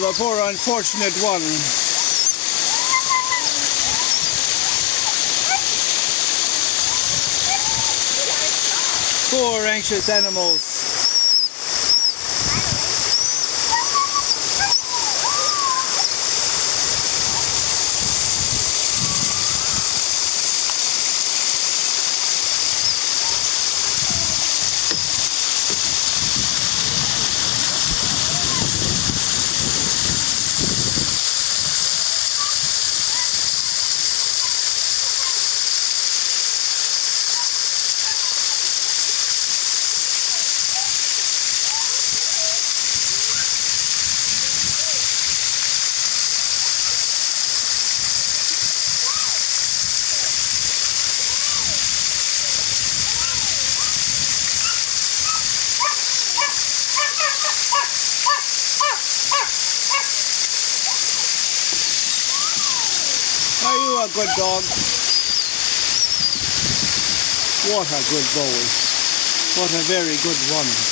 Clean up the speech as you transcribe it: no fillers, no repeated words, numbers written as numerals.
Oh, the poor unfortunate one. Poor anxious animals. Are you a good dog? What a good boy. What a very good one.